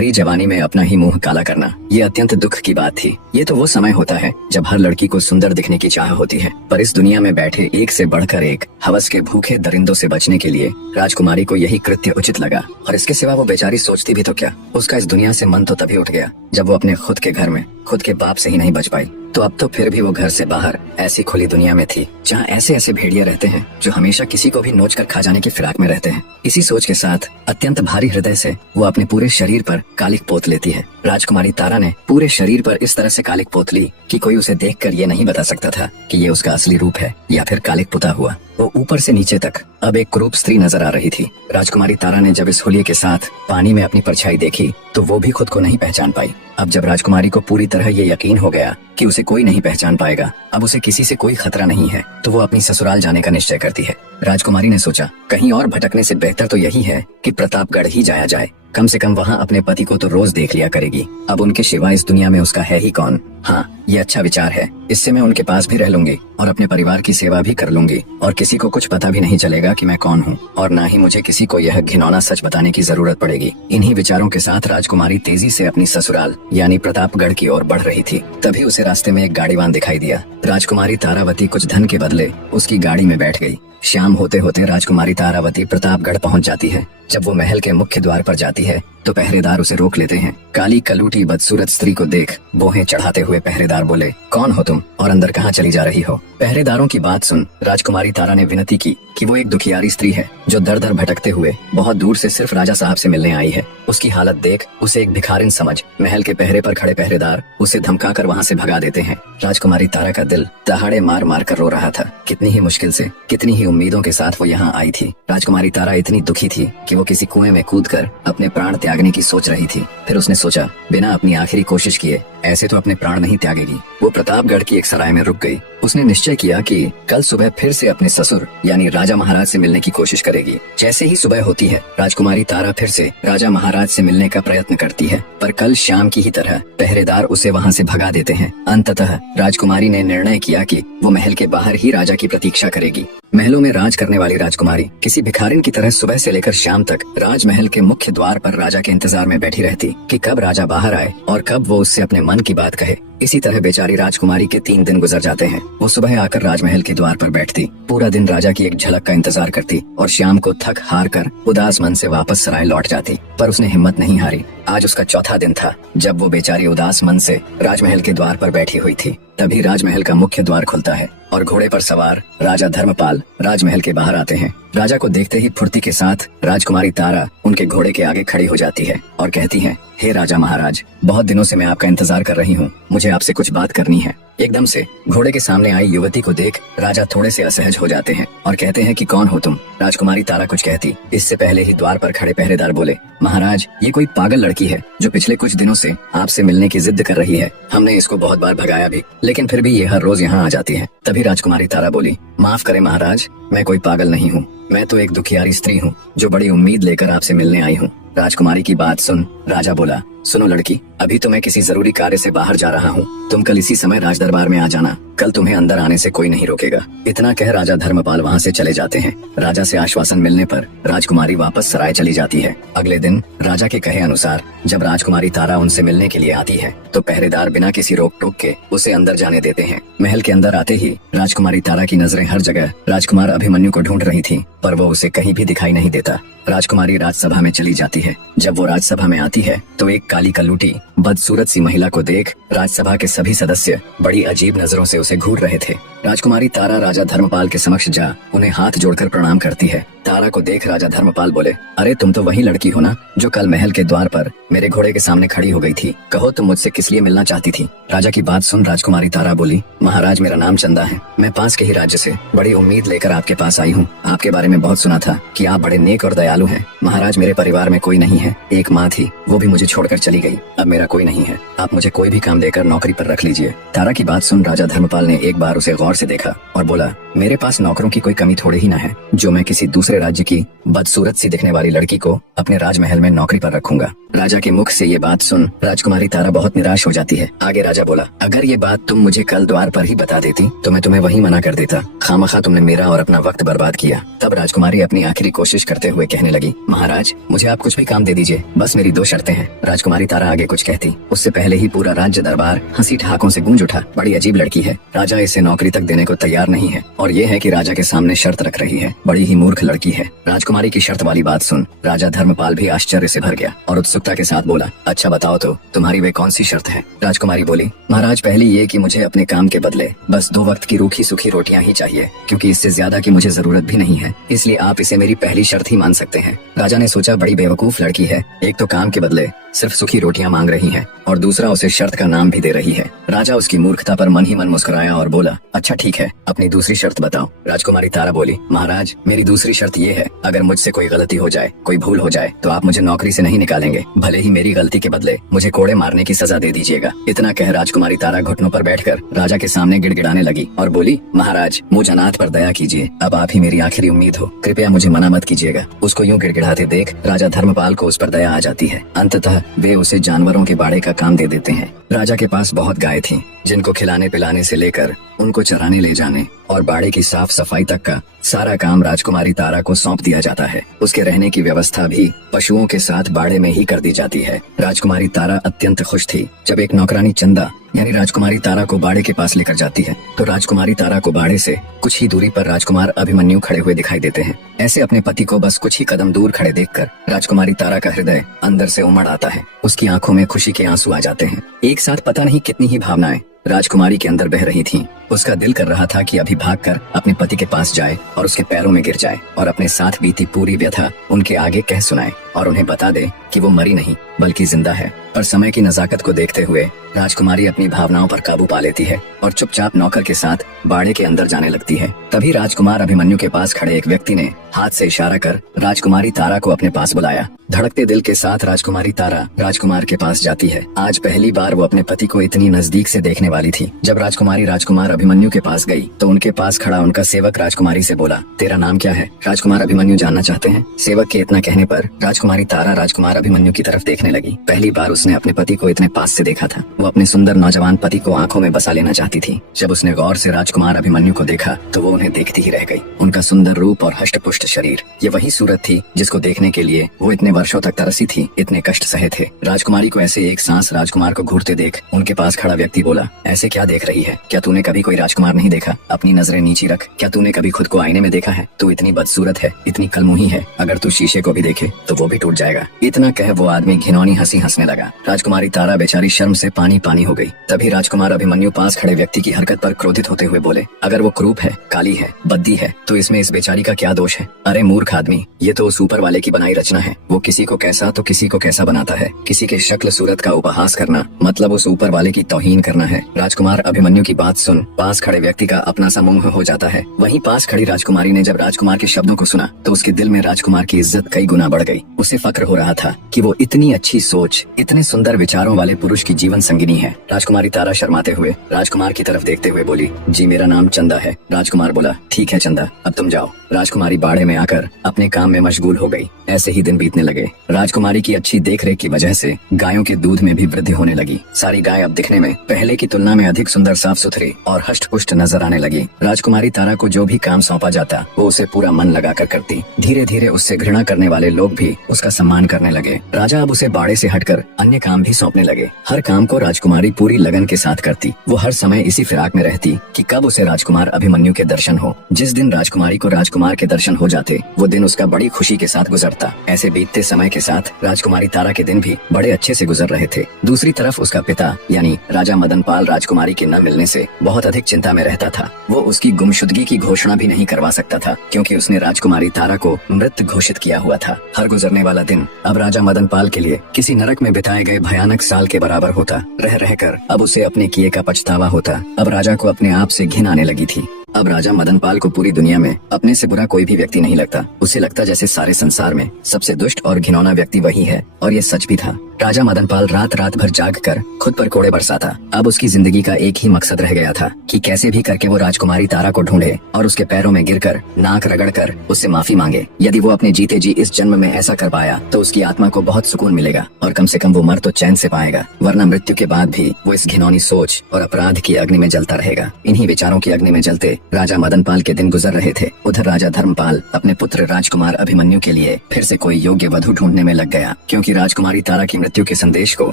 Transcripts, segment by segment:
भरी जवानी में अपना ही मुंह काला करना, ये अत्यंत दुख की बात थी। ये तो वो समय होता है जब हर लड़की को सुंदर दिखने की चाह होती है, पर इस दुनिया में बैठे एक से बढ़कर एक हवस के भूखे दरिंदों से बचने के लिए राजकुमारी को यही कृत्य उचित लगा। और इसके सिवा वो बेचारी सोचती भी तो क्या, उसका इस दुनिया से मन तो तभी उठ गया जब वो अपने खुद के घर में खुद के बाप से ही नहीं बच पाई। तो अब तो फिर भी वो घर से बाहर ऐसी खुली दुनिया में थी जहाँ ऐसे ऐसे भेड़िए रहते हैं जो हमेशा किसी को भी नोच कर खा जाने की फिराक में रहते हैं। इसी सोच के साथ अत्यंत भारी हृदय से वो अपने पूरे शरीर पर कालिक पोत लेती है। राजकुमारी तारा ने पूरे शरीर पर इस तरह से कालिक पोत ली कि कोई उसे देखकर ये नहीं बता सकता था कि ये उसका असली रूप है या फिर कालिक पुता हुआ। वो ऊपर से नीचे तक अब एक कुरूप स्त्री नजर आ रही थी। राजकुमारी तारा ने जब इस हुलिये के साथ पानी में अपनी परछाई देखी तो वो भी खुद को नहीं पहचान पाई। अब जब राजकुमारी को पूरी तरह ये यकीन हो गया कि उसे कोई नहीं पहचान पाएगा, अब उसे किसी से कोई खतरा नहीं है, तो वो अपनी ससुराल जाने का निश्चय करती है। राजकुमारी ने सोचा कहीं और भटकने से बेहतर तो यही है कि प्रतापगढ़ ही जाया जाए। कम से कम वहाँ अपने पति को तो रोज देख लिया करेगी। अब उनके सिवा इस दुनिया में उसका है ही कौन। हाँ, ये अच्छा विचार है। इससे मैं उनके पास भी रह लूंगी और अपने परिवार की सेवा भी कर लूंगी और किसी को कुछ पता भी नहीं चलेगा कि मैं कौन हूँ, और ना ही मुझे किसी को यह घिनौना सच बताने की जरूरत पड़ेगी। इन्हीं विचारों के साथ राजकुमारी तेजी से अपनी ससुराल यानी प्रतापगढ़ की ओर बढ़ रही थी। तभी उसे रास्ते में एक गाड़ीवान दिखाई दिया। राजकुमारी तारावती कुछ धन के बदले उसकी गाड़ी में बैठ गई। शाम होते होते राजकुमारी तारावती प्रतापगढ़ पहुंच जाती है। जब वो महल के मुख्य द्वार पर जाती है तो पहरेदार उसे रोक लेते हैं। काली कलूटी बदसूरत स्त्री को देख बोहें चढ़ाते हुए पहरेदार बोले, कौन हो तुम और अंदर कहाँ चली जा रही हो? पहरेदारों की बात सुन राजकुमारी तारा ने विनती की कि वो एक दुखियारी स्त्री है जो दर दर भटकते हुए बहुत दूर से सिर्फ राजा साहब से मिलने आई है। उसकी हालत देख उसे एक भिखारिन समझ महल के पहरे पर खड़े पहरेदार उसे धमका कर वहाँ से भगा देते हैं। राजकुमारी तारा का दिल दहाड़े मार मार कर रो रहा था। कितनी ही मुश्किल से, कितनी ही उम्मीदों के साथ वो यहाँ आई थी। राजकुमारी तारा इतनी दुखी थी कि वो किसी कुएं में कूदकर अपने प्राण त्यागने की सोच रही थी। फिर उसने सोचा बिना अपनी आखिरी कोशिश किए ऐसे तो अपने प्राण नहीं त्यागेगी। वो प्रतापगढ़ की एक सराय में रुक गई। उसने निश्चय किया कि कल सुबह फिर से अपने ससुर यानी राजा महाराज से मिलने की कोशिश करेगी। जैसे ही सुबह होती है राजकुमारी तारा फिर से राजा महाराज से मिलने का प्रयत्न करती है, पर कल शाम की ही तरह पहरेदार उसे वहाँ से भगा देते हैं। अंततः राजकुमारी ने निर्णय किया कि वो महल के बाहर ही राजा की प्रतीक्षा करेगी। महलों में राज करने वाली राजकुमारी किसी भिखारिन की तरह सुबह से लेकर शाम तक राजमहल के मुख्य द्वार पर राजा के इंतजार में बैठी रहती कि कब राजा बाहर आए और कब वो उससे अपने मन की बात कहे। इसी तरह बेचारी राजकुमारी के 3 दिन गुजर जाते हैं। वो सुबह आकर राजमहल के द्वार पर बैठती, पूरा दिन राजा की एक झलक का इंतजार करती और शाम को थक हार कर उदास मन से वापस सराय लौट जाती। पर उसने हिम्मत नहीं हारी। आज उसका चौथा दिन था जब वो बेचारी उदास मन से राजमहल के द्वार पर बैठी हुई थी। तभी राजमहल का मुख्य द्वार खुलता है और घोड़े पर सवार राजा धर्मपाल राजमहल के बाहर आते हैं। राजा को देखते ही फुर्ती के साथ राजकुमारी तारा उनके घोड़े के आगे खड़ी हो जाती है और कहती है, हे राजा महाराज, बहुत दिनों से मैं आपका इंतजार कर रही हूँ, मुझे आपसे कुछ बात करनी है। एकदम से घोड़े के सामने आई युवती को देख राजा थोड़े से असहज हो जाते हैं और कहते हैं कि कौन हो तुम? राजकुमारी तारा कुछ कहती, इससे पहले ही द्वार पर खड़े पहरेदार बोले, महाराज, ये कोई पागल लड़की है जो पिछले कुछ दिनों से आपसे मिलने की जिद कर रही है। हमने इसको बहुत बार भगाया भी, लेकिन फिर भी ये हर रोज यहाँ आ जाती है। तभी राजकुमारी तारा बोली, माफ करें महाराज, मैं कोई पागल नहीं हूँ, मैं तो एक दुखियारी स्त्री हूँ जो बड़ी उम्मीद लेकर आपसे मिलने आई हूँ। राजकुमारी की बात सुन राजा बोला, सुनो लड़की, अभी तो मैं किसी जरूरी कार्य से बाहर जा रहा हूँ, तुम कल इसी समय राजदरबार में आ जाना, कल तुम्हें अंदर आने से कोई नहीं रोकेगा। इतना कह राजा धर्मपाल वहाँ से चले जाते हैं। राजा से आश्वासन मिलने पर राजकुमारी वापस सराय चली जाती है। अगले दिन राजा के कहे अनुसार जब राजकुमारी तारा उनसे मिलने के लिए आती है तो पहरेदार बिना किसी रोक टोक के उसे अंदर जाने देते हैं। महल के अंदर आते ही राजकुमारी तारा की नजरें हर जगह राजकुमार अभिमन्यु को ढूंढ रही थी, पर वो उसे कहीं भी दिखाई नहीं देता। राजकुमारी राजसभा में चली जाती है। जब वो राजसभा में आती है तो एक काली कलूटी बदसूरत सी महिला को देख राजसभा के सभी सदस्य बड़ी अजीब नजरों से उसे घूर रहे थे। राजकुमारी तारा राजा धर्मपाल के समक्ष जा उन्हें हाथ जोड़कर प्रणाम करती है। तारा को देख राजा धर्मपाल बोले, अरे तुम तो वही लड़की हो ना जो कल महल के द्वार पर मेरे घोड़े के सामने खड़ी हो गई थी, कहो तुम मुझसे किस लिए मिलना चाहती थी? राजा की बात सुन राजकुमारी तारा बोली, महाराज, मेरा नाम चंदा है, मैं पास के ही राज्य से बड़ी उम्मीद लेकर आपके पास आई हूँ। आपके बारे में बहुत सुना था कि आप बड़े नेक और दयालु हैं। महाराज, मेरे परिवार में कोई नहीं है, एक माँ थी, वो भी मुझे छोड़कर चली गई, अब मेरा कोई नहीं है, आप मुझे कोई भी काम देकर नौकरी पर रख लीजिए। तारा की बात सुन राजा धर्मपाल ने एक बार उसे गौर से देखा और बोला, मेरे पास नौकरों की कोई कमी थोड़ी ही ना है जो मैं किसी दूसरे राज्य की बदसूरत सी दिखने वाली लड़की को अपने राजमहल में नौकरी पर रखूंगा। राजा के मुख से ये बात सुन राजकुमारी तारा बहुत निराश हो जाती है। आगे राजा बोला, अगर ये बात तुम मुझे कल द्वार पर ही बता देती तो मैं तुम्हें वहीं मना कर देता। खामखा तुमने मेरा और अपना वक्त बर्बाद किया। तब राजकुमारी अपनी आखिरी कोशिश करते हुए कहने लगी, महाराज मुझे आप कुछ भी काम दे दीजिए, बस मेरी 2 शर्तें हैं। राजकुमारी तारा आगे कुछ कहती, उससे पहले ही पूरा राज्य दरबार हंसी ठहाकों से गूंज उठा। बड़ी अजीब लड़की है, राजा इसे नौकरी तक देने को तैयार नहीं है और ये है कि राजा के सामने शर्त रख रही है। बड़ी ही मूर्ख लड़की है। राजकुमारी की शर्त वाली बात सुन राजा धर्मपाल भी आश्चर्य से भर गया और उत्सुकता के साथ बोला, अच्छा बताओ तो तुम्हारी वे कौन सी शर्त है? राजकुमारी बोली, महाराज पहली ये कि मुझे अपने काम के बदले बस 2 वक्त की रूखी सूखी रोटियां ही चाहिए, क्योंकि इससे ज्यादा की मुझे जरूरत भी नहीं है, इसलिए आप इसे मेरी पहली शर्त ही मान सकते हैं। राजा ने सोचा, बड़ी बेवकूफ लड़की है, एक तो काम के बदले सिर्फ सूखी रोटियां मांग रही है और दूसरा उसे शर्त का नाम भी दे रही है। राजा उसकी मूर्खता पर मन ही मन मुस्कुराया और बोला, अच्छा ठीक है, अपनी दूसरी शर्त बताओ। राजकुमारी तारा बोली, महाराज मेरी दूसरी शर्त ये है, अगर मुझसे कोई गलती हो जाए, कोई भूल हो जाए तो आप मुझे नौकरी से नहीं निकालेंगे, भले ही मेरी गलती के बदले मुझे कोड़े मारने की सजा दे दीजिएगा। इतना कह राजकुमारी तारा घुटनों पर बैठकर राजा के सामने गिड़गिड़ाने लगी और बोली, महाराज मुझ अनाथ पर दया कीजिए, अब आप ही मेरी आखिरी उम्मीद हो, कृपया मुझे मना मत कीजिएगा। उसको यूं गिड़गिड़ाते देख राजा धर्मपाल को उस पर दया आ जाती है। अंततः वे उसे जानवरों के बाड़े का काम दे देते हैं। राजा के पास बहुत गाय थी, जिनको खिलाने पिलाने से लेकर उनको चराने ले जाने और बाड़े की साफ सफाई तक का सारा काम राजकुमारी तारा को सौंप दिया जाता है। उसके रहने की व्यवस्था भी पशुओं के साथ बाड़े में ही कर दी जाती है। राजकुमारी तारा अत्यंत खुश थी जब एक नौकरानी चंदा यानी राजकुमारी तारा को बाड़े के पास लेकर जाती है तो राजकुमारी तारा को बाड़े से कुछ ही दूरी पर राजकुमार अभिमन्यु खड़े हुए दिखाई देते हैं। ऐसे अपने पति को बस कुछ ही कदम दूर खड़े देखकर राजकुमारी तारा का हृदय अंदर से उमड़ आता है। उसकी आंखों में खुशी के आंसू आ जाते हैं। एक साथ पता नहीं कितनी ही भावनाएं राजकुमारी के अंदर बह रही थीं। उसका दिल कर रहा था कि अभी भागकर अपने पति के पास जाए और उसके पैरों में गिर जाए और अपने साथ बीती पूरी व्यथा उनके आगे कह सुनाए और उन्हें बता दे कि वो मरी नहीं बल्कि जिंदा है। पर समय की नजाकत को देखते हुए राजकुमारी अपनी भावनाओं पर काबू पा लेती है और चुपचाप नौकर के साथ बाड़े के अंदर जाने लगती है। तभी राजकुमार अभिमन्यु के पास खड़े एक व्यक्ति ने हाथ से इशारा कर राजकुमारी तारा को अपने पास बुलाया। धड़कते दिल के साथ राजकुमारी तारा राजकुमार के पास जाती है। आज पहली बार वो अपने पति को इतनी नजदीक से देखने वाली थी। जब राजकुमारी राजकुमार अभिमन्यु के पास गई तो उनके पास खड़ा उनका सेवक राजकुमारी से बोला, तेरा नाम क्या है? राजकुमार अभिमन्यु जानना चाहते हैं। सेवक के इतना कहने पर राजकुमारी तारा राजकुमार अभिमन्यु की तरफ देखने लगी। पहली बार उसने अपने पति को इतने पास से देखा था। वो अपने सुंदर नौजवान पति को आंखों में बसा लेना चाहती थी। जब उसने गौर से राजकुमार अभिमन्यु को देखा तो वो उन्हें देखती ही रह गई। उनका सुंदर रूप और हष्ट-पुष्ट शरीर, ये वही सूरत थी जिसको देखने के लिए वो इतने वर्षों तक तरसी थी, इतने कष्ट सहे थे। राजकुमारी को ऐसे एक सांस राजकुमार को घूरते देख उनके पास खड़ा व्यक्ति बोला, ऐसे क्या देख रही है? क्या तूने कभी कोई राजकुमार नहीं देखा? अपनी नजरें नीची रख। क्या तूने कभी खुद को आईने में देखा है? तू इतनी बदसूरत है, इतनी कलमुही है, अगर तू शीशे को भी देखे तो वो भी टूट जाएगा। इतना कह वो आदमी घिनौनी हंसी हंसने लगा। राजकुमारी तारा बेचारी शर्म से पानी पानी हो गई। तभी राजकुमार अभिमन्यु पास खड़े व्यक्ति की हरकत पर क्रोधित होते हुए बोले, अगर वो क्रूप है, काली है, बद्दी है तो इसमें इस बेचारी का क्या दोष है? अरे मूर्ख आदमी, ये तो उस ऊपर वाले की बनाई रचना है। वो किसी को कैसा तो किसी को कैसा बनाता है। किसी के शक्ल सूरत का उपहास करना मतलब उस ऊपर वाले की तौहीन करना है। राजकुमार अभिमन्यु की बात सुन पास खड़े व्यक्ति का अपना सा मुंह हो जाता है। वहीं पास खड़ी राजकुमारी ने जब राजकुमार के शब्दों को सुना तो उसके दिल में राजकुमार की इज्जत कई गुना बढ़ गई। उसे फक्र हो रहा था कि वो इतनी अच्छी सोच, इतने सुंदर विचारों वाले पुरुष की जीवन संगिनी है। राजकुमारी तारा शर्माते हुए राजकुमार की तरफ देखते हुए बोली, जी मेरा नाम चंदा है। राजकुमार बोला, ठीक है चंदा, अब तुम जाओ। राजकुमारी बाड़े में आकर अपने काम में मशगूल हो गई। ऐसे ही दिन बीतने लगे। राजकुमारी की अच्छी देखरेख की वजह से गायों के दूध में भी वृद्धि होने लगी। सारी गाय अब दिखने में पहले की तुलना में अधिक सुंदर, साफ सुथरी और हष्ट पुष्ट नजर आने लगी। राजकुमारी तारा को जो भी काम सौंपा जाता वो उसे पूरा मन लगाकर करती। धीरे धीरे उससे घृणा करने वाले लोग भी उसका सम्मान करने लगे। राजा अब उसे बाड़े से हटकर अन्य काम भी सौंपने लगे। हर काम को राजकुमारी पूरी लगन के साथ करती। वो हर समय इसी फिराक में रहती कि कब उसे राजकुमार अभिमन्यु के दर्शन हो। जिस दिन राजकुमारी को राजकुमार के दर्शन हो जाते वो दिन उसका बड़ी खुशी के साथ गुजरता। ऐसे बीतते समय के साथ राजकुमारी तारा के दिन भी बड़े अच्छे से गुजर रहे थे। दूसरी तरफ उसका पिता यानी राजा मदनपाल राजकुमारी के न मिलने से बहुत अधिक चिंता में रहता था। वो उसकी गुमशुदगी की घोषणा भी नहीं करवा सकता था क्योंकि उसने राजकुमारी तारा को मृत घोषित किया हुआ था। हर गुजरने वाला दिन अब राजा मदनपाल के लिए किसी नरक में बिताए गए भयानक साल के बराबर होता। रह रहकर अब उसे अपने किए का पछतावा होता। अब राजा को अपने आप से घिन आने लगी थी। अब राजा मदन पाल को पूरी दुनिया में अपने से बुरा कोई भी व्यक्ति नहीं लगता। उसे लगता जैसे सारे संसार में सबसे दुष्ट और घिनौना व्यक्ति वही है, और ये सच भी था। राजा मदन पाल रात रात भर जाग कर खुद पर कोड़े बरसाता। अब उसकी जिंदगी का एक ही मकसद रह गया था कि कैसे भी करके वो राजकुमारी तारा को ढूंढे और उसके पैरों में गिरकर नाक रगड़कर उससे माफी मांगे। यदि वो अपने जीते जी इस जन्म में ऐसा कर पाया तो उसकी आत्मा को बहुत सुकून मिलेगा और कम से कम वो मर तो चैन से पाएगा, वरना मृत्यु के बाद भी वो इस घिनौनी सोच और अपराध की अग्नि में जलता रहेगा। इन्हीं विचारों की अग्नि में जलते राजा मदन पाल के दिन गुजर रहे थे। उधर राजा धर्मपाल अपने पुत्र राजकुमार अभिमन्यु के लिए फिर से कोई योग्य वधु ढूंढने में लग गया, क्योंकि राजकुमारी तारा की मृत्यु के संदेश को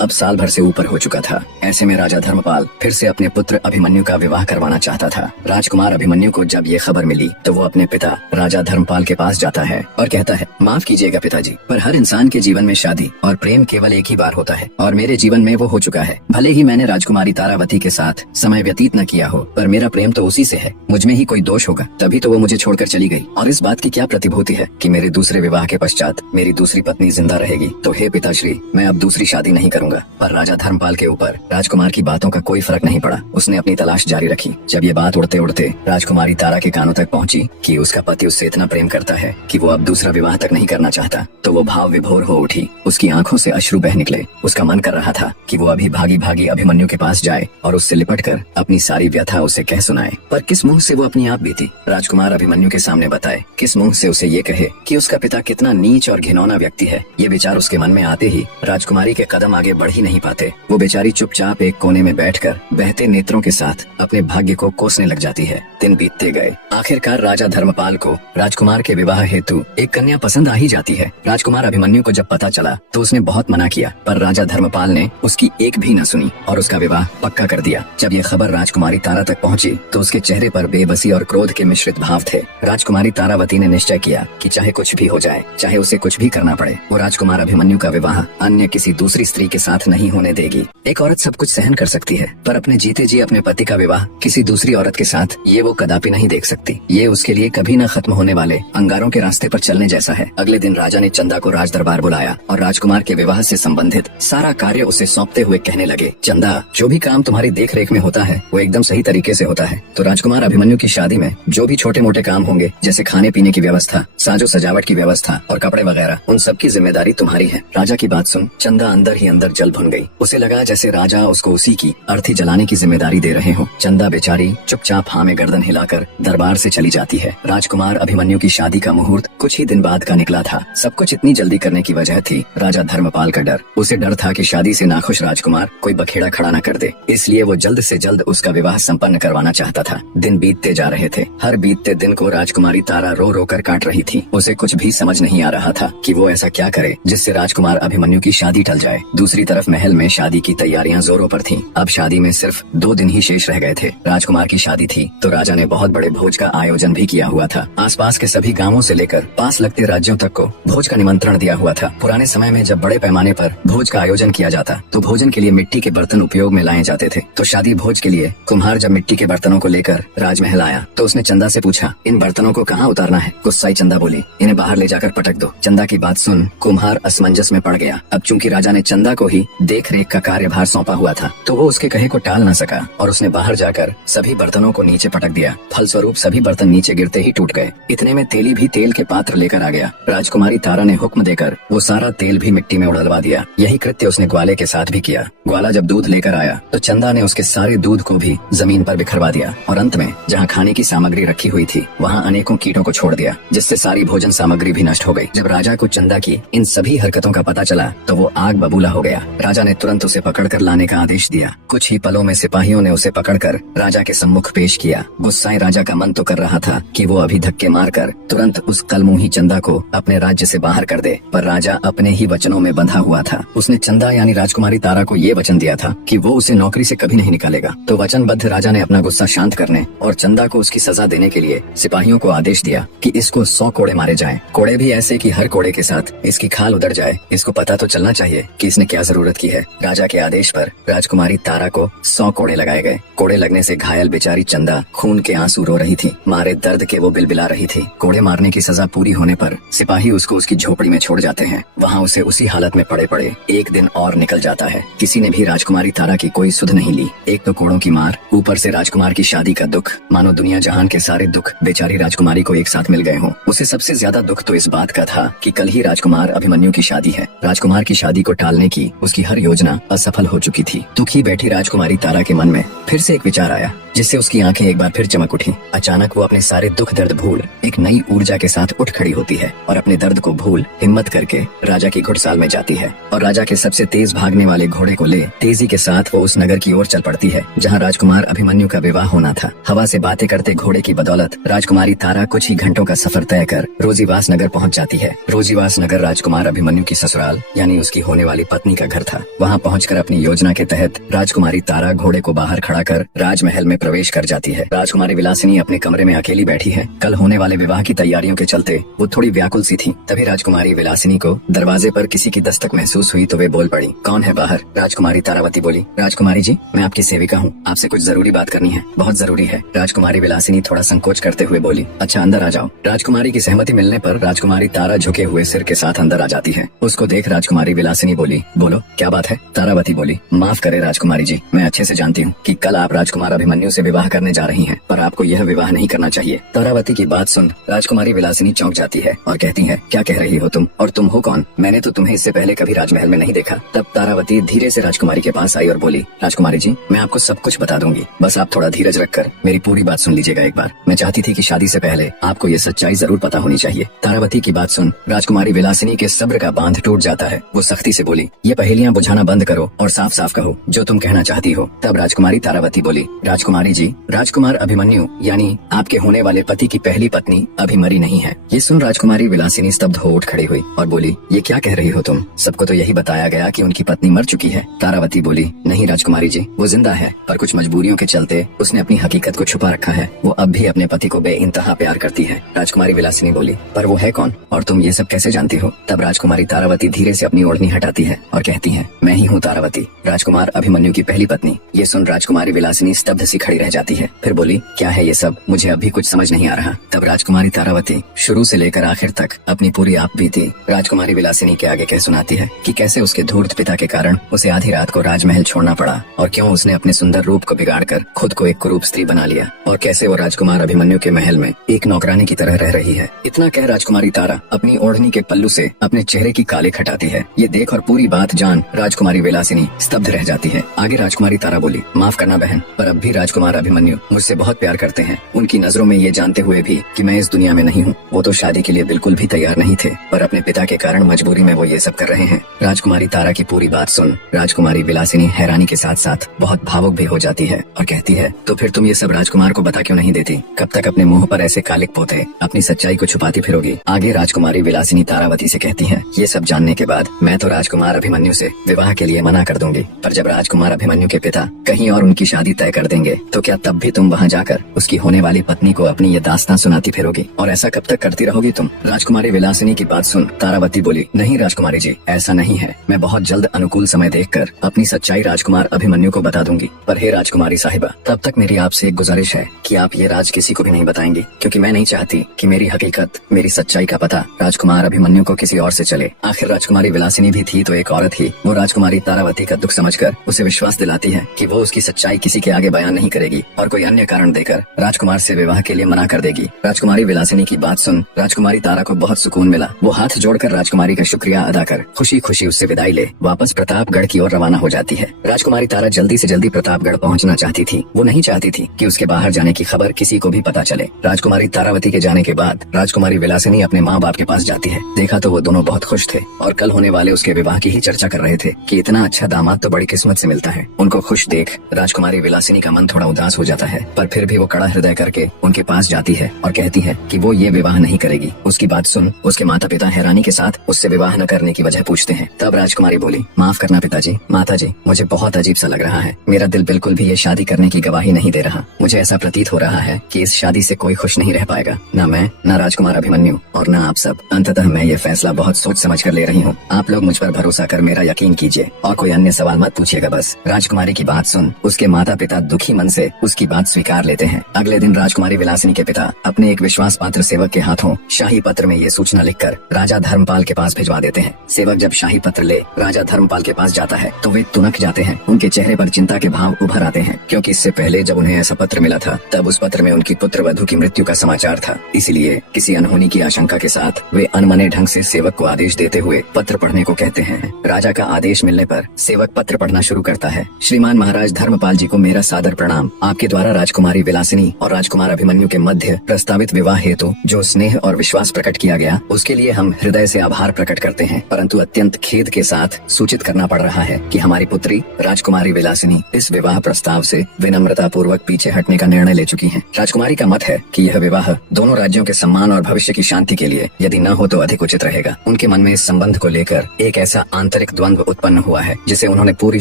अब साल भर से ऊपर हो चुका था। ऐसे में राजा धर्मपाल फिर से अपने पुत्र अभिमन्यु का विवाह करवाना चाहता था। राजकुमार अभिमन्यु को जब ये खबर मिली तो वो अपने पिता राजा धर्मपाल के पास जाता है और कहता है, माफ कीजिएगा पिताजी, पर हर इंसान के जीवन में शादी और प्रेम केवल एक ही बार होता है और मेरे जीवन में वो हो चुका है। भले ही मैंने राजकुमारी तारावती के साथ समय व्यतीत न किया हो, पर मेरा प्रेम तो उसी से है। मुझ में ही कोई दोष होगा तभी तो वो मुझे छोड़कर चली गई, और इस बात की क्या प्रतिभूति है कि मेरे दूसरे विवाह के पश्चात मेरी दूसरी पत्नी जिंदा रहेगी। तो हे पिताश्री, मैं अब दूसरी शादी नहीं करूंगा। पर राजा धर्मपाल के ऊपर राजकुमार की बातों का कोई फर्क नहीं पड़ा। उसने अपनी तलाश जारी रखी। जब ये बात उड़ते उड़ते राजकुमारी तारा के कानों तक पहुंची कि उसका पति उससे इतना प्रेम करता है कि वो अब दूसरा विवाह तक नहीं करना चाहता, तो वो भाव विभोर हो उठी। उसकी आंखों से अश्रु बह निकले। उसका मन कर रहा था कि वो अभी भागी भागी अभिमन्यु के पास जाए और उससे लिपट कर अपनी सारी व्यथा उसे कह सुनाए। पर किस मुंह से वो अपनी आप बीती राजकुमार अभिमन्यु के सामने बताए? किस मुंह से उसे ये कहे कि उसका पिता कितना नीच और घिनौना व्यक्ति है? ये विचार उसके मन में आते ही राजकुमारी के कदम आगे बढ़ ही नहीं पाते। वो बेचारी चुपचाप एक कोने में बैठकर बहते नेत्रों के साथ अपने भाग्य को कोसने लग जाती है। दिन बीतते गए। आखिरकार राजा धर्मपाल को राजकुमार के विवाह हेतु एक कन्या पसंद आ ही जाती है। राजकुमार अभिमन्यु को जब पता चला तो उसने बहुत मना किया, पर राजा धर्मपाल ने उसकी एक भी न सुनी और उसका विवाह पक्का कर दिया। जब ये खबर राजकुमारी तारा तक पहुंची तो उसके चेहरे पर बेबसी और क्रोध के मिश्रित भाव थे। राजकुमारी तारावती ने निश्चय किया कि चाहे कुछ भी हो जाए, चाहे उसे कुछ भी करना पड़े, वो राजकुमार अभिमन्यु का विवाह अन्य किसी दूसरी स्त्री के साथ नहीं होने देगी। एक औरत सब कुछ सहन कर सकती है, पर अपने जीते जी अपने पति का विवाह किसी दूसरी औरत के साथ ये वो कदापि नहीं देख सकती। ये उसके लिए कभी न खत्म होने वाले अंगारों के रास्ते पर चलने जैसा है। अगले दिन राजा ने चंदा को राज दरबार बुलाया और राजकुमार के विवाह से संबंधित सारा कार्य उसे सौंपते हुए कहने लगे, चंदा, जो भी काम तुम्हारी देख रेख में होता है वो एकदम सही तरीके से होता है। तो राजकुमार अभिमन्यु की शादी में जो भी छोटे मोटे काम होंगे, जैसे खाने पीने की व्यवस्था, साजो सजावट की व्यवस्था और कपड़े वगैरह, उन सब की जिम्मेदारी तुम्हारी है। राजा की बात सुन चंदा अंदर ही अंदर जल भुन गई। उसे लगा जैसे राजा उसको उसी की अर्थी जलाने की जिम्मेदारी दे रहे हो। चंदा बेचारी चुपचाप हाँ में गर्दन हिलाकर दरबार से चली जाती है। राजकुमार अभिमन्यु की शादी का मुहूर्त कुछ ही दिन बाद का निकला था। सब कुछ इतनी जल्दी करने की वजह थी राजा धर्मपाल का डर। उसे डर था कि शादी से नाखुश राजकुमार कोई बखेड़ा खड़ा न कर दे, इसलिए वो जल्द से जल्द उसका विवाह संपन्न करवाना चाहता था। दिन बीतते जा रहे थे। हर बीतते दिन को राजकुमारी तारा रो रो कर काट रही थी। उसे कुछ भी समझ नहीं आ रहा था कि वो ऐसा क्या करे जिससे राजकुमार अभिमन्यु की शादी टल जाए। दूसरी तरफ महल में शादी की तैयारियां जोरों पर थीं। अब शादी में सिर्फ 2 दिन ही शेष रह गए थे। राजकुमार की शादी थी तो राजा ने बहुत बड़े भोज का आयोजन भी किया हुआ था। आसपास के सभी गांवों से लेकर पास लगते राज्यों तक को भोज का निमंत्रण दिया हुआ था। पुराने समय में जब बड़े पैमाने पर भोज का आयोजन किया जाता तो भोजन के लिए मिट्टी के बर्तन उपयोग में लाए जाते थे। तो शादी भोज के लिए कुम्हार जब मिट्टी के बर्तनों को लेकर राजमहल आया तो उसने चंदा से पूछा, इन बर्तनों को कहाँ उतारना है? गुस्साई चंदा बोली, इन्हें बाहर ले जाकर पटक दो। चंदा की बात सुन कुम्हार असमंजस में पड़ गया। अब चूंकि राजा ने चंदा को ही देख रेख का कार्यभार सौंपा हुआ था तो वो उसके कहे को टाल न सका और उसने बाहर जाकर सभी बर्तनों को नीचे पटक दिया। फलस्वरूप सभी बर्तन नीचे गिरते ही टूट गए। इतने में तेली भी तेल के पात्र लेकर आ गया। राजकुमारी तारा ने हुक्म देकर वो सारा तेल भी मिट्टी में उड़लवा दिया। यही कृत्य उसने ग्वाले के साथ भी किया। ग्वाला जब दूध लेकर आया तो चंदा ने उसके सारे दूध को भी जमीन पर बिखरवा दिया और अंत में जहाँ खाने की सामग्री रखी हुई थी वहाँ अनेकों कीटों को छोड़ दिया, जिससे सारी भोजन सामग्री भी नष्ट हो गई। जब राजा को चंदा की इन सभी हरकतों का पता चला तो वो आग बबूला हो गया। राजा ने तुरंत उसे पकड़कर लाने का आदेश दिया। कुछ ही पलों में सिपाहियों ने उसे पकड़कर राजा के सम्मुख पेश किया। गुस्साए राजा का मन तो कर रहा था कि वो अभी धक्के मारकर तुरंत उस कलमुही चंदा को अपने राज्य से बाहर कर दे, पर राजा अपने ही वचनों में बंधा हुआ था। उसने चंदा यानी राजकुमारी तारा को ये वचन दिया था कि वो उसे नौकरी से कभी नहीं निकालेगा। तो वचनबद्ध राजा ने अपना गुस्सा शांत करने और चंदा को उसकी सजा देने के लिए सिपाहियों को आदेश दिया कि इसको 100 कोड़े मारे जाएं। कोड़े भी ऐसे कि हर कोड़े के साथ इसकी खाल उधर जाए। इसको पता तो चलना चाहिए कि इसने क्या जरूरत की है। राजा के आदेश पर राजकुमारी तारा को 100 कोड़े लगाए गए। कोड़े लगने से घायल बेचारी चंदा खून खून के आंसू रो रही थी, मारे दर्द के वो बिलबिला रही थी। कोड़े मारने की सजा पूरी होने पर सिपाही उसको उसकी झोपड़ी में छोड़ जाते हैं। वहाँ उसे उसी हालत में पड़े पड़े एक दिन और निकल जाता है। किसी ने भी राजकुमारी तारा की कोई सुध नहीं ली। एक तो कोड़ों की मार, ऊपर से राजकुमार की शादी का दुख, मानो दुनिया जहान के सारे दुख बेचारी राजकुमारी को एक साथ मिल गए हों। उसे सबसे ज्यादा दुख तो इस बात का था कि कल ही राजकुमार अभिमन्यु की शादी है। राजकुमार की शादी को टालने की उसकी हर योजना असफल हो चुकी थी। दुखी बैठी राजकुमारी तारा के मन में फिर से एक विचार आया, जिससे उसकी आंखें एक बार फिर चमक उठी। अचानक वो अपने सारे दुख दर्द भूल एक नई ऊर्जा के साथ उठ खड़ी होती है और अपने दर्द को भूल हिम्मत करके राजा की घुड़साल में जाती है और राजा के सबसे तेज भागने वाले घोड़े को ले तेजी के साथ वो उस नगर की ओर चल पड़ती है जहाँ राजकुमार अभिमन्यु का विवाह होना था। हवा से बातें करते घोड़े की बदौलत राजकुमारी तारा कुछ ही घंटों का सफर तय कर रोजीवास नगर पहुँच जाती है। रोजीवास नगर राजकुमार अभिमन्यु की ससुराल यानी उसकी होने वाली पत्नी का घर था। वहाँ पहुँचकर अपनी योजना के तहत राजकुमारी तारा घोड़े को बाहर खड़ा कर राजमहल में प्रवेश कर जाती है। राजकुमारी विलासिनी अपने कमरे में अकेली बैठी है। कल होने वाले विवाह की तैयारियों के चलते वो थोड़ी व्याकुल सी थी। तभी राजकुमारी विलासिनी को दरवाजे पर किसी की दस्तक महसूस हुई तो वे बोल पड़ी, कौन है बाहर? राजकुमारी तारावती बोली, राजकुमारी जी, मैं आपकी सेविका हूँ, आपसे कुछ जरूरी बात करनी है, बहुत जरूरी है। राजकुमारी विलासिनी थोड़ा संकोच करते हुए बोली, अच्छा अंदर आ जाओ। राजकुमारी की सहमति मिलने पर राजकुमारी तारा झुके हुए सिर के साथ अंदर आ जाती है। उसको देख राजकुमारी विलासिनी बोली, बोलो क्या बात है? तारावती बोली, माफ करे राजकुमारी जी, मैं अच्छे से जानती हूँ कि कल आप राजकुमार अभिमन्यु से विवाह करने जा रही हैं, पर आपको यह विवाह नहीं करना चाहिए। तारावती की बात सुन राजकुमारी विलासिनी चौंक जाती है और कहती है, क्या कह रही हो तुम, और तुम हो कौन? मैंने तो तुम्हें इससे पहले कभी राजमहल में नहीं देखा। तब तारावती धीरे से राजकुमारी के पास आई और बोली, राजकुमारी जी, मैं आपको सब कुछ बता दूंगी, बस आप थोड़ा धीरज रखकर मेरी पूरी बात सुन लीजिएगा एक बार। मैं चाहती थी कि शादी से पहले आपको ये सच्चाई जरूर पता होनी चाहिए। तारावती की बात सुन राजकुमारी विलासिनी के सब्र का बांध टूट जाता है। वो सख्ती से बोली, ये पहेलियां बुझाना बंद करो और साफ साफ कहो जो तुम कहना चाहती हो। तब राजकुमारी तारावती बोली, राजकुमारी जी, राजकुमार अभिमन्यु यानी आपके होने वाले पति की पहली पत्नी अभी मरी नहीं है। ये सुन राजकुमारी विलासिनी स्तब्ध हो उठ खड़ी हुई और बोली, ये क्या कह रही हो तुम? सबको तो यही बताया गया कि उनकी पत्नी मर चुकी है। तारावती बोली, नहीं राजकुमारी जी, वो जिंदा है, पर कुछ मजबूरियों के चलते उसने अपनी हकीकत को छुपा रखा है। वो अब भी अपने पति को बेइंतहा प्यार करती है। राजकुमारी विलासिनी बोली, पर वो है कौन और तुम ये सब कैसे जानती हो? तब राजकुमारी तारावती धीरे से अपनी ओढ़नी हटाती है और कहती है, मैं ही हूँ तारावती, राजकुमार अभिमन्यु की पहली पत्नी। ये सुन राजकुमारी विलासिनी स्तब्ध सी खड़ी रह जाती है। फिर बोली, क्या है ये सब? मुझे अभी कुछ समझ नहीं आ रहा। तब राजकुमारी तारावती शुरू से लेकर आखिर तक अपनी पूरी आप बीती राजकुमारी विलासिनी के आगे कह सुनाती है कि कैसे उसके धूर्त पिता के कारण उसे आधी रात को राजमहल छोड़ना पड़ा और क्यों उसने अपने सुंदर रूप को बिगाड़कर खुद को एक कुरूप स्त्री बना लिया और कैसे वो राजकुमार अभिमन्यु के महल में एक नौकरानी की तरह रह रही है। इतना कह राजकुमारी तारा अपनी ओढ़नी के पल्लू से अपने चेहरे की कालिक हटाती है। ये देख और पूरी बात जान राजकुमारी विलासिनी स्तब्ध रह जाती है। आगे राजकुमारी तारा बोली, माफ करना बहन, पर अब भी राजकुमार अभिमन्यु मुझसे बहुत प्यार करते हैं। उनकी नजरों में ये जानते हुए भी कि मैं इस दुनिया में नहीं हूँ, वो तो शादी के लिए बिल्कुल भी तैयार नहीं थे, पर अपने पिता के कारण मजबूरी में वो ये सब कर रहे हैं। राजकुमारी तारा की पूरी बात सुन राजकुमारी विलासिनी हैरानी के साथ साथ बहुत भावुक भी हो जाती है और कहती है, तो फिर तुम ये सब राजकुमार को बता क्यों नहीं देती? कब तक अपने मुंह पर ऐसे कालिक पोते अपनी सच्चाई को छुपाती फिरोगी? आगे राजकुमारी विलासिनी तारावती से कहती है, ये सब जानने के बाद मैं तो राजकुमार अभिमन्यु से विवाह के लिए मना कर दूंगी, पर जब राजकुमार अभिमन्यु के पिता कहीं और उनकी शादी तय कर देंगे तो क्या तब भी तुम वहाँ जाकर उसकी होने वाली पत्नी को अपनी ये दास्तां सुनाती फिरोगी? और ऐसा कब तक करती रहोगी तुम? राजकुमारी विलासिनी की बात सुन तारावती बोली, नहीं राजकुमारी जी, ऐसा नहीं है। मैं बहुत जल्द अनुकूल समय देखकर अपनी सच्चाई राजकुमार अभिमन्यु को बता दूंगी। पर हे राजकुमारी साहिबा, तब तक मेरी आपसे एक गुजारिश है कि आप ये राज किसी को भी नहीं बताएंगी, क्योंकि मैं नहीं चाहती कि मेरी हकीकत, मेरी सच्चाई का पता राजकुमार अभिमन्यु को किसी और से चले। आखिर राजकुमारी विलासिनी भी थी तो एक औरत ही। वो राजकुमारी तारावती का दुख समझकर उसे विश्वास दिलाती है कि वो उसकी सच्चाई किसी के आगे बयान नहीं करेगी और कोई अन्य कारण देकर राजकुमार से विवाह के लिए मना कर देगी। राजकुमारी विलासिनी की बात सुन राजकुमारी तारा को बहुत सुकून मिला। वो हाथ जोड़कर राजकुमारी का शुक्रिया अदा कर खुशी खुशी उससे विदाई ले वापस प्रतापगढ़ की ओर रवाना हो जाती है। राजकुमारी तारा जल्दी से जल्दी प्रतापगढ़ पहुंचना चाहती थी। वो नहीं चाहती थी कि उसके बाहर जाने की खबर किसी को भी पता चले। राजकुमारी तारावती के जाने के बाद राजकुमारी विलासिनी अपने माँ बाप के पास जाती है। देखा तो वो दोनों बहुत खुश थे और कल होने वाले उसके विवाह की ही चर्चा कर रहे थे कि इतना अच्छा दामाद तो बड़ी किस्मत से मिलता है। उनको खुश देख राजकुमारी विलासिनी का मन थोड़ा उदास हो जाता है, पर फिर भी वो कड़ा हृदय करके उनके पास जाती है और कहती है कि वो ये विवाह नहीं करेगी। उसकी बात सुन उसके माता पिता हैरानी के साथ उससे विवाह न करने की वजह पूछते हैं। तब राजकुमारी बोली, माफ करना पिताजी, माताजी, मुझे बहुत अजीब सा लग रहा है। मेरा दिल बिल्कुल भी ये शादी करने की गवाही नहीं दे रहा। मुझे ऐसा प्रतीत हो रहा है कि इस शादी से कोई खुश नहीं रह पाएगा, न मैं, न राजकुमार अभिमन्यु और न आप सब। अंततः मैं ये फैसला बहुत सोच समझ कर ले रही हूँ। आप लोग मुझ पर भरोसा कर मेरा यकीन कीजिए और कोई अन्य सवाल मत पूछिएगा बस। राजकुमारी की बात सुन उसके माता पिता दुखी मन से से उसकी बात स्वीकार लेते हैं। अगले दिन राजकुमारी विलासिनी के पिता अपने एक विश्वास पात्र सेवक के हाथों शाही पत्र में ये सूचना लिखकर राजा धर्मपाल के पास भिजवा देते हैं। सेवक जब शाही पत्र ले राजा धर्मपाल के पास जाता है तो वे तुनक जाते हैं। उनके चेहरे पर चिंता के भाव उभर आते हैं, क्योंकि इससे पहले जब उन्हें ऐसा पत्र मिला था तब उस पत्र में उनकी पुत्र वधू की मृत्यु का समाचार था। इसीलिए किसी अनहोनी की आशंका के साथ वे अनमने ढंग से सेवक को आदेश देते हुए पत्र पढ़ने को कहते हैं। राजा का आदेश मिलने पर सेवक पत्र पढ़ना शुरू करता है। श्रीमान महाराज धर्मपाल जी को मेरा सादर प्रणाम। आपके द्वारा राजकुमारी विलासिनी और राजकुमार अभिमन्यु के मध्य प्रस्तावित विवाह हेतु जो स्नेह और विश्वास प्रकट किया गया उसके लिए हम हृदय से आभार प्रकट करते हैं, परंतु अत्यंत खेद के साथ सूचित करना पड़ रहा है कि हमारी पुत्री राजकुमारी विलासिनी इस विवाह प्रस्ताव से विनम्रता पूर्वक पीछे हटने का निर्णय ले चुकी हैं। राजकुमारी का मत है कि यह विवाह दोनों राज्यों के सम्मान और भविष्य की शांति के लिए यदि न हो तो अधिक उचित रहेगा। उनके मन में इस संबंध को लेकर एक ऐसा आंतरिक द्वंद्व उत्पन्न हुआ है जिसे उन्होंने पूरी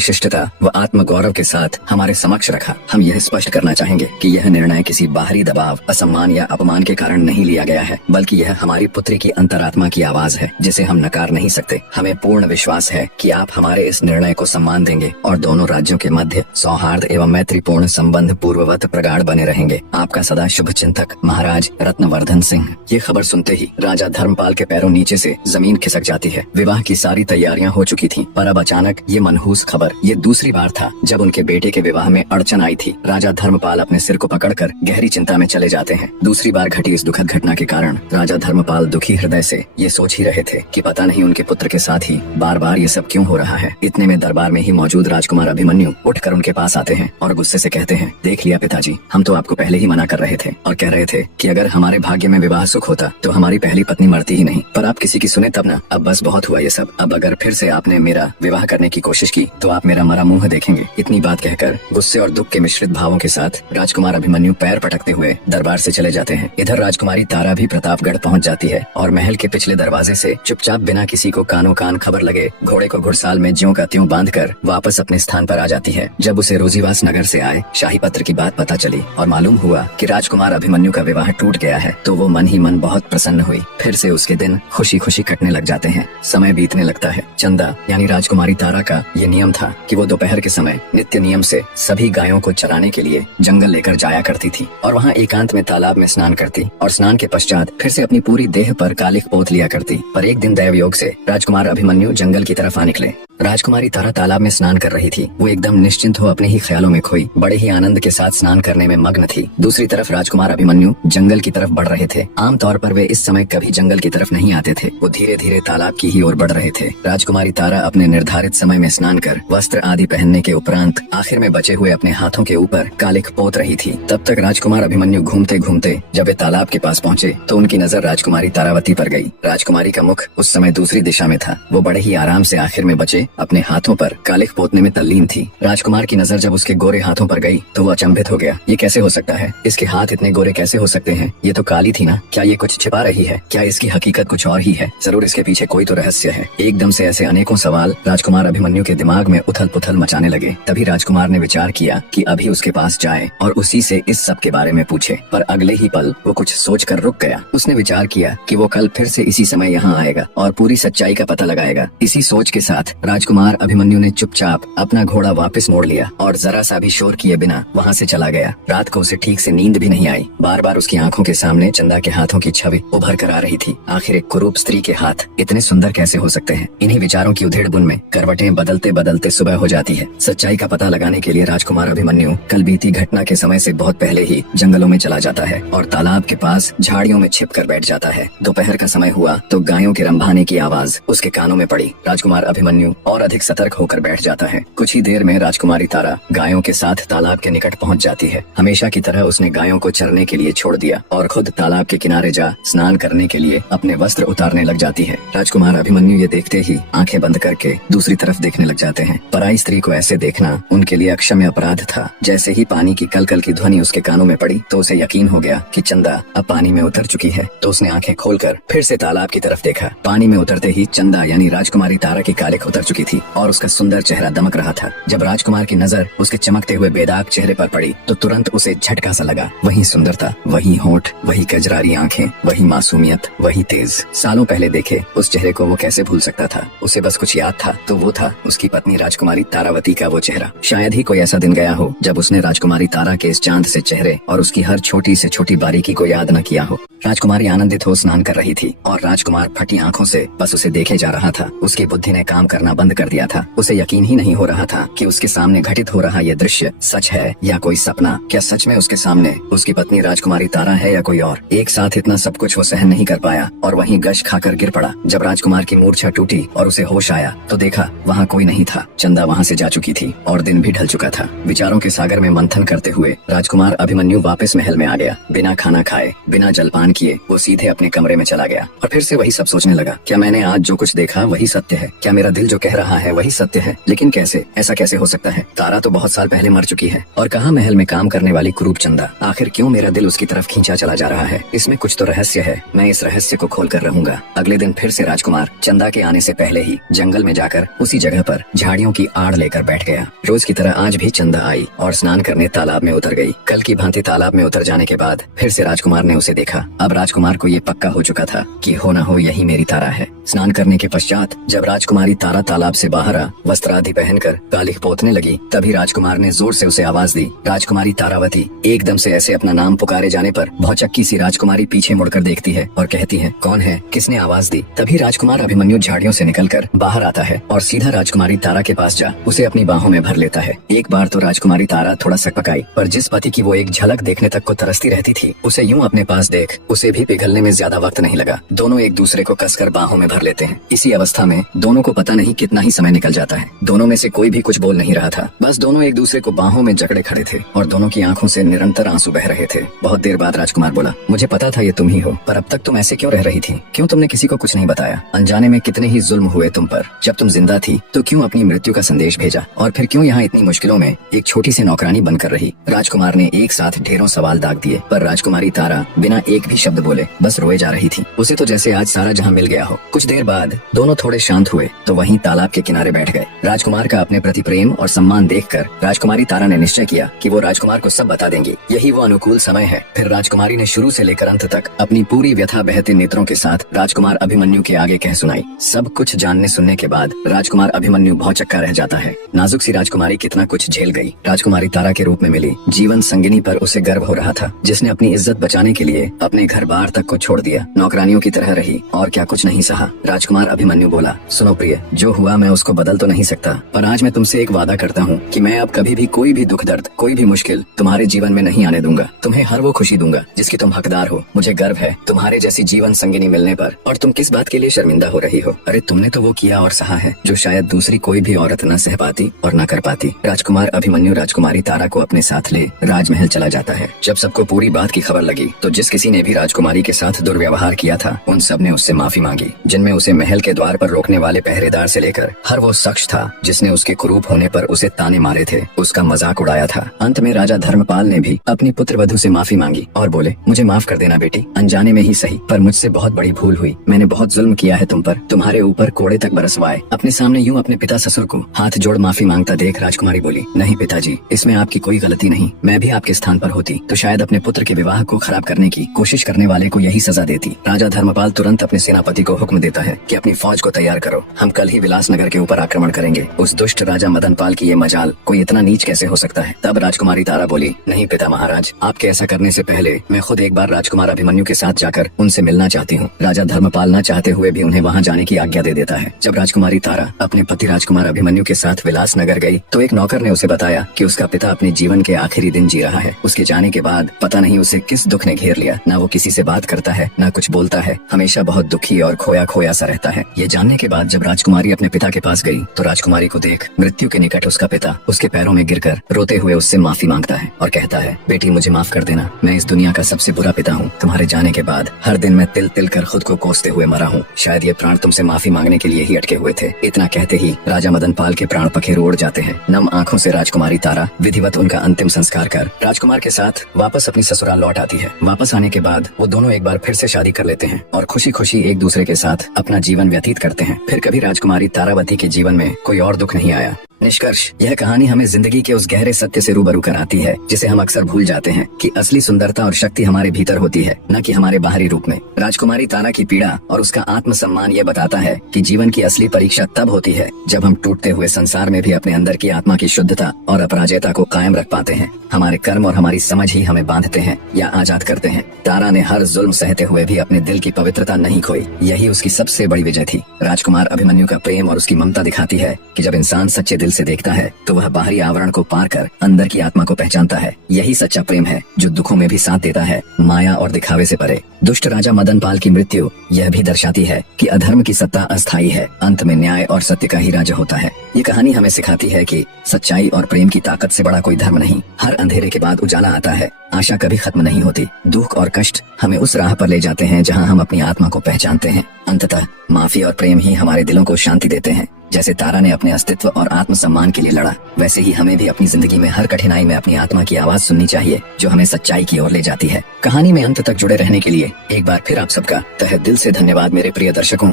शिष्टता व आत्मगौरव के साथ हमारे समक्ष रखा। हम यह स्पष्ट करना चाहेंगे कि यह निर्णय किसी बाहरी दबाव, असम्मान या अपमान के कारण नहीं लिया गया है, बल्कि यह हमारी पुत्री की अंतरात्मा की आवाज है जिसे हम नकार नहीं सकते। हमें पूर्ण विश्वास है कि आप हमारे इस निर्णय को सम्मान देंगे और दोनों राज्यों के मध्य सौहार्द एवं मैत्रीपूर्ण संबंध पूर्ववत प्रगाढ़ बने रहेंगे। आपका सदा शुभ चिंतक महाराज रत्नवर्धन सिंह। ये खबर सुनते ही राजा धर्मपाल के पैरों नीचे से जमीन खिसक जाती है। विवाह की सारी तैयारियां हो चुकी थीं, पर अब अचानक ये मनहूस खबर। ये दूसरी बार था जब उनके बेटे के विवाह में अड़चन आई थी। राजा धर्मपाल अपने सिर को पकड़कर गहरी चिंता में चले जाते हैं। दूसरी बार घटी इस दुखद घटना के कारण राजा धर्मपाल दुखी हृदय से ये सोच ही रहे थे कि पता नहीं उनके पुत्र के साथ ही बार बार ये सब क्यों हो रहा है। इतने में दरबार में ही मौजूद राजकुमार अभिमन्यु उठकर उनके पास आते हैं और गुस्से से कहते हैं, देख लिया पिताजी, हम तो आपको पहले ही मना कर रहे थे और कह रहे थे कि अगर हमारे भाग्य में विवाह सुख होता तो हमारी पहली पत्नी मरती ही नहीं, पर आप किसी की सुने तब ना। अब बस बहुत हुआ ये सब। अब अगर फिर से आपने मेरा विवाह करने की कोशिश की तो आप मेरा मरा मुंह देखेंगे। इतनी बात कहकर गुस्से और दुख के मिश्रित भावों के साथ राजकुमार अभिमन्यु पैर पटकते हुए दरबार से चले जाते हैं। इधर राजकुमारी तारा भी प्रतापगढ़ पहुंच जाती है और महल के पिछले दरवाजे से चुपचाप बिना किसी को कानों कान खबर लगे घोड़े को घुड़साल में ज्यों का त्यों बांधकर वापस अपने स्थान पर आ जाती है। जब उसे रोजीवास नगर से आए शाही पत्र की बात पता चली और मालूम हुआ कि राजकुमार अभिमन्यु का विवाह टूट गया है तो वो मन ही मन बहुत प्रसन्न हुई। फिर से उसके दिन खुशी खुशी कटने लग जाते हैं। समय बीतने लगता है। चंदा यानी राजकुमारी तारा का ये नियम था कि वो दोपहर के समय नित्य नियम से सभी गायों को चराने के लिए जंगल लेकर जाया करती थी और वहाँ एकांत में तालाब में स्नान करती और स्नान के पश्चात फिर से अपनी पूरी देह पर कालिख पोत लिया करती। पर एक दिन दैव योग से राजकुमार अभिमन्यु जंगल की तरफ आ निकले। राजकुमारी तारा तालाब में स्नान कर रही थी। वो एकदम निश्चिंत हो अपने ही ख्यालों में खोई बड़े ही आनंद के साथ स्नान करने में मग्न थी। दूसरी तरफ राजकुमार अभिमन्यु जंगल की तरफ बढ़ रहे थे। आमतौर पर वे इस समय कभी जंगल की तरफ नहीं आते थे। वो धीरे धीरे तालाब की ही ओर बढ़ रहे थे। राजकुमारी तारा अपने निर्धारित समय में स्नान कर वस्त्र आदि पहनने के उपरांत आखिर में बचे हुए अपने हाथों के ऊपर कालिख पोत रही थी। तब तक राजकुमार अभिमन्यु घूमते घूमते जब वे तालाब के पास पहुँचे तो उनकी नजर राजकुमारी तारावती पर गई। राजकुमारी का मुख उस समय दूसरी दिशा में था। वो बड़े ही आराम से आखिर में बचे अपने हाथों पर कालिख पोतने में तल्लीन थी। राजकुमार की नजर जब उसके गोरे हाथों पर गई तो वो अचंभित हो गया। ये कैसे हो सकता है? इसके हाथ इतने गोरे कैसे हो सकते हैं? ये तो काली थी ना। क्या ये कुछ छिपा रही है? क्या इसकी हकीकत कुछ और ही है? जरूर इसके पीछे कोई तो रहस्य है। एकदम से ऐसे अनेकों सवाल राजकुमार अभिमन्यु के दिमाग में उथल पुथल मचाने लगे। तभी राजकुमार ने विचार किया कि अभी उसके पास जाए और उसी से इस सब के बारे में पूछे। पर अगले ही पल वो कुछ सोचकर रुक गया। उसने विचार किया कि वो कल फिर से इसी समय यहाँ आएगा और पूरी सच्चाई का पता लगाएगा। इसी सोच के साथ राजकुमार अभिमन्यु ने चुपचाप अपना घोड़ा वापस मोड़ लिया और जरा सा भी शोर किए बिना वहाँ से चला गया। रात को उसे ठीक से नींद भी नहीं आई। बार बार उसकी आंखों के सामने चंदा के हाथों की छवि उभर कर आ रही थी। आखिर एक कुरूप स्त्री के हाथ इतने सुंदर कैसे हो सकते हैं? इन्हीं विचारों की उधेड़-बुन में करवटें बदलते बदलते सुबह हो जाती है। सच्चाई का पता लगाने के लिए राजकुमार अभिमन्यु कल बीती घटना के समय से बहुत पहले ही जंगलों में चला जाता है और तालाब के पास झाड़ियों में छिप कर बैठ जाता है। दोपहर का समय हुआ तो गायों के रंभाने की आवाज उसके कानों में पड़ी। राजकुमार अभिमन्यु और अधिक सतर्क होकर बैठ जाता है। कुछ ही देर में राजकुमारी तारा गायों के साथ तालाब के निकट पहुंच जाती है। हमेशा की तरह उसने गायों को चरने के लिए छोड़ दिया और खुद तालाब के किनारे जा स्नान करने के लिए अपने वस्त्र उतारने लग जाती है। राजकुमार अभिमन्यु ये देखते ही आंखें बंद करके दूसरी तरफ देखने लग जाते हैं। पराई स्त्री को ऐसे देखना उनके लिए अक्षम्य अपराध था। जैसे ही पानी की कलकल की ध्वनि उसके कानों में पड़ी तो उसे यकीन हो गया कि चंदा अब पानी में उतर चुकी है। तो उसने आंखें खोलकर फिर से तालाब की तरफ देखा। पानी में उतरते ही चंदा यानी राजकुमारी तारा की कालिख उतर चुकी चुकी थी और उसका सुंदर चेहरा दमक रहा था। जब राजकुमार की नजर उसके चमकते हुए बेदाग चेहरे पर पड़ी तो तुरंत उसे झटका सा लगा। वही सुंदरता, वही होंठ, वही कजरारी आंखें, वही मासूमियत, वही तेज। सालों पहले देखे उस चेहरे को वो कैसे भूल सकता था। उसे बस कुछ याद था तो वो था उसकी पत्नी राजकुमारी तारावती का वो चेहरा। शायद ही कोई ऐसा दिन गया हो जब उसने राजकुमारी तारा के इस चांद से चेहरे और उसकी हर छोटी से छोटी बारीकी को याद न किया हो। राजकुमारी आनंदित हो स्नान कर रही थी और राजकुमार फटी आंखों से बस उसे देखे जा रहा था। उसकी बुद्धि ने काम करना बंद कर दिया था। उसे यकीन ही नहीं हो रहा था कि उसके सामने घटित हो रहा ये दृश्य सच है या कोई सपना। क्या सच में उसके सामने उसकी पत्नी राजकुमारी तारा है या कोई और? एक साथ इतना सब कुछ वो सहन नहीं कर पाया और वहीं गश खाकर गिर पड़ा। जब राजकुमार की मूर्छा टूटी और उसे होश आया तो देखा वहाँ कोई नहीं था। चंदा वहाँ से जा चुकी थी और दिन भी ढल चुका था। विचारों के सागर में मंथन करते हुए राजकुमार अभिमन्यु वापस महल में आ गया। बिना खाना खाए, बिना जलपान किए वो सीधे अपने कमरे में चला गया और फिर से वही सब सोचने लगा। क्या मैंने आज जो कुछ देखा वही सत्य है? क्या मेरा दिल जो कह रहा है वही सत्य है? लेकिन कैसे? ऐसा कैसे हो सकता है? तारा तो बहुत साल पहले मर चुकी है और कहाँ महल में काम करने वाली कुरूप चंदा? आखिर क्यों मेरा दिल उसकी तरफ खींचा चला जा रहा है? इसमें कुछ तो रहस्य है। मैं इस रहस्य को खोल कर रहूंगा। अगले दिन फिर से राजकुमार चंदा के आने से पहले ही जंगल में जाकर उसी जगह पर झाड़ियों की आड़ लेकर बैठ गया। रोज की तरह आज भी चंदा आई और स्नान करने तालाब में उतर गई। कल की भांति तालाब में उतर जाने के बाद फिर से राजकुमार ने उसे देखा। अब राजकुमार को ये पक्का हो चुका था कि हो न हो यही मेरी तारा है। स्नान करने के पश्चात जब राजकुमारी तारा तालाब से बाहर आ वस्त्र आदि पहनकर कालिख पोतने लगी तभी राजकुमार ने जोर से उसे आवाज दी, राजकुमारी तारावती। एकदम से ऐसे अपना नाम पुकारे जाने पर भौचक्की सी राजकुमारी पीछे मुड़कर देखती है और कहती है, कौन है? किसने आवाज दी? तभी राजकुमार अभिमन्यु झाड़ियों से निकलकर बाहर आता है और सीधा राजकुमारी तारा के पास जा उसे अपनी बाहों में भर लेता है। एक बार तो राजकुमारी तारा थोड़ा सकपकाई, पर जिस पति की वो एक झलक देखने तक को तरसती रहती थी उसे यूं अपने पास देख उसे भी पिघलने में ज्यादा वक्त नहीं लगा। दोनों एक दूसरे को कसकर बाहों में भर लेते हैं। इसी अवस्था में दोनों को पता नहीं कितना ही समय निकल जाता है। दोनों में से कोई भी कुछ बोल नहीं रहा था। बस दोनों एक दूसरे को बाहों में जकड़े खड़े थे और दोनों की आंखों से निरंतर आंसू बह रहे थे। बहुत देर बाद राजकुमार बोला, मुझे पता था ये तुम ही हो, पर अब तक तुम ऐसे क्यों रह रही थी? क्यों तुमने किसी को कुछ नहीं बताया? अनजाने में कितने ही जुल्म हुए तुम पर। जब तुम जिंदा थी तो क्यों अपनी मृत्यु का संदेश भेजा और फिर क्यों यहाँ इतनी मुश्किलों में एक छोटी सी नौकरानी बनकर रही? राजकुमार ने एक साथ ढेरों सवाल दाग दिए, पर राजकुमारी तारा बिना एक भी शब्द बोले बस रोए जा रही थी। उसे तो जैसे आज सारा जहां मिल गया हो। कुछ देर बाद दोनों थोड़े शांत हुए तो वहीं तालाब के किनारे बैठ गए। राजकुमार का अपने प्रति प्रेम और सम्मान देखकर राजकुमारी तारा ने निश्चय किया कि वो राजकुमार को सब बता देंगी। यही वो अनुकूल समय है। फिर राजकुमारी ने शुरू से लेकर अंत तक अपनी पूरी व्यथा बहते नेत्रों के साथ राजकुमार अभिमन्यु के आगे कह सुनाई। सब कुछ जानने सुनने के बाद राजकुमार अभिमन्यु भौचक्का रह जाता है। नाजुक सी राजकुमारी कितना कुछ झेल गई। राजकुमारी तारा के रूप में मिली जीवन संगिनी पर उसे गर्व हो रहा था, जिसने अपनी इज्जत बचाने के लिए अपने घर बार तक को छोड़ दिया, नौकरानियों की तरह रही और क्या कुछ नहीं सहा। राजकुमार अभिमन्यु बोला, सुनो प्रिय, जो हुआ मैं उसको बदल तो नहीं सकता, पर आज मैं तुमसे एक वादा करता हूँ कि मैं अब कभी भी कोई भी दुख दर्द, कोई भी मुश्किल तुम्हारे जीवन में नहीं आने दूंगा। तुम्हें हर वो खुशी दूंगा जिसकी तुम हकदार हो। मुझे गर्व है तुम्हारे जैसी जीवन संगिनी मिलने पर। और तुम किस बात के लिए शर्मिंदा हो रही हो? अरे तुमने तो वो किया और सहा है जो शायद दूसरी कोई भी औरत न सह पाती और न कर पाती। राजकुमार अभिमन्यु राजकुमारी तारा को अपने साथ ले राजमहल चला जाता है। जब सबको पूरी बात की खबर लगी तो जिस किसी ने भी राजकुमारी के साथ दुर्व्यवहार किया था उन सब ने उससे माफी मांगी, जिनमें उसे महल के द्वार पर रोकने वाले पहरेदार से लेकर हर वो शख्स था जिसने उसके कुरूप होने पर उसे ताने मारे थे, उसका मजाक उड़ाया था। अंत में राजा धर्मपाल ने भी अपनी पुत्रवधू से माफी मांगी और बोले, मुझे माफ कर देना बेटी, अनजाने में ही सही, पर मुझसे बहुत बड़ी भूल हुई। मैंने बहुत जुल्म किया है तुम पर, तुम्हारे ऊपर कोड़े तक बरसवाए। अपने सामने यूं अपने पिता ससुर को हाथ जोड़ माफी मांगता देख राजकुमारी बोली, नहीं पिताजी, इसमें आपकी कोई गलती नहीं। मैं भी आपके स्थान पर होती तो शायद अपने पुत्र के विवाह को खराब करने की कोशिश करने वाले को यही सजा देती। राजा धर्मपाल तुरंत अपने सेनापति को हुक्म देता है कि अपनी फौज को तैयार करो, हम कल ही विलासनगर के ऊपर आक्रमण करेंगे। उस दुष्ट राजा मदनपाल की ये मजाल, कोई इतना नीच कैसे हो सकता है? तब राजकुमारी तारा बोली, नहीं पिता महाराज, आपके ऐसा करने से पहले मैं खुद एक बार राजकुमार अभिमन्यु के साथ जाकर उनसे मिलना चाहती हूँ। राजा धर्मपाल न चाहते हुए भी उन्हें वहाँ जाने की आज्ञा दे देता है। जब राजकुमारी तारा अपने पति राजकुमार अभिमन्यु के साथ विलासनगर गई तो एक नौकर ने उसे बताया कि उसका पिता अपने जीवन के आखिरी दिन जी रहा है। उसके जाने के बाद पता नहीं उसे किस दुख ने घेर लिया, न वो किसी से बात करता है न कुछ बोलता है, हमेशा बहुत दुखी और खोया खोया सा रहता है। ये जानने के बाद जब राजकुमारी अपने पिता के पास गई तो राजकुमारी को देख मृत्यु के निकट उसका पिता उसके पैरों में गिरकर रोते हुए उससे माफी मांगता है और कहता है, बेटी मुझे माफ कर देना, मैं इस दुनिया का सबसे बुरा पिता हूँ। तुम्हारे जाने के बाद हर दिन मैं तिल तिल कर खुद को कोसते हुए मरा हूँ। शायद ये प्राण तुमसे माफी मांगने के लिए ही अटके हुए थे। इतना कहते ही राजा मदनपाल के प्राण पखेरु उड़ जाते हैं। नम आंखों से राजकुमारी तारा विधिवत उनका अंतिम संस्कार कर राजकुमार के साथ वापस अपनी ससुराल लौट आती है। वापस आने के बाद बाद वो दोनों एक बार फिर से शादी कर लेते हैं और खुशी खुशी एक दूसरे के साथ अपना जीवन व्यतीत करते हैं। फिर कभी राजकुमारी तारावती के जीवन में कोई और दुख नहीं आया। निष्कर्ष, यह कहानी हमें जिंदगी के उस गहरे सत्य से रूबरू कराती है जिसे हम अक्सर भूल जाते हैं कि असली सुंदरता और शक्ति हमारे भीतर होती है, न कि हमारे बाहरी रूप में। राजकुमारी तारा की पीड़ा और उसका आत्मसम्मान ये बताता है कि जीवन की असली परीक्षा तब होती है जब हम टूटते हुए संसार में भी अपने अंदर की आत्मा की शुद्धता और अपराजेयता को कायम रख पाते हैं। हमारे कर्म और हमारी समझ ही हमें बांधते हैं या आजाद करते हैं। तारा ने हर जुल्म सहते हुए भी अपने दिल की पवित्रता नहीं खोई, यही उसकी सबसे बड़ी विजय थी। राजकुमार अभिमन्यु का प्रेम और उसकी ममता दिखाती है कि जब इंसान सच्चे दिल से देखता है तो वह बाहरी आवरण को पार कर अंदर की आत्मा को पहचानता है। यही सच्चा प्रेम है जो दुखों में भी साथ देता है, माया और दिखावे से परे। दुष्ट राजा मदन पाल की मृत्यु यह भी दर्शाती है कि अधर्म की सत्ता अस्थायी है, अंत में न्याय और सत्य का ही राजा होता है। ये कहानी हमें सिखाती है कि सच्चाई और प्रेम की ताकत से बड़ा कोई धर्म नहीं। हर अंधेरे के बाद उजाला आता है, आशा कभी खत्म नहीं होती। दुख और कष्ट हमें उस राह पर ले जाते हैं जहाँ हम अपनी आत्मा को पहचानते हैं। अंततः माफी और प्रेम ही हमारे दिलों को शांति देते हैं। जैसे तारा ने अपने अस्तित्व और आत्मसम्मान के लिए लड़ा, वैसे ही हमें भी अपनी जिंदगी में हर कठिनाई में अपनी आत्मा की आवाज सुननी चाहिए जो हमें सच्चाई की ओर ले जाती है। कहानी में अंत तक जुड़े रहने के लिए एक बार फिर आप सबका तहे दिल से धन्यवाद मेरे प्रिय दर्शकों।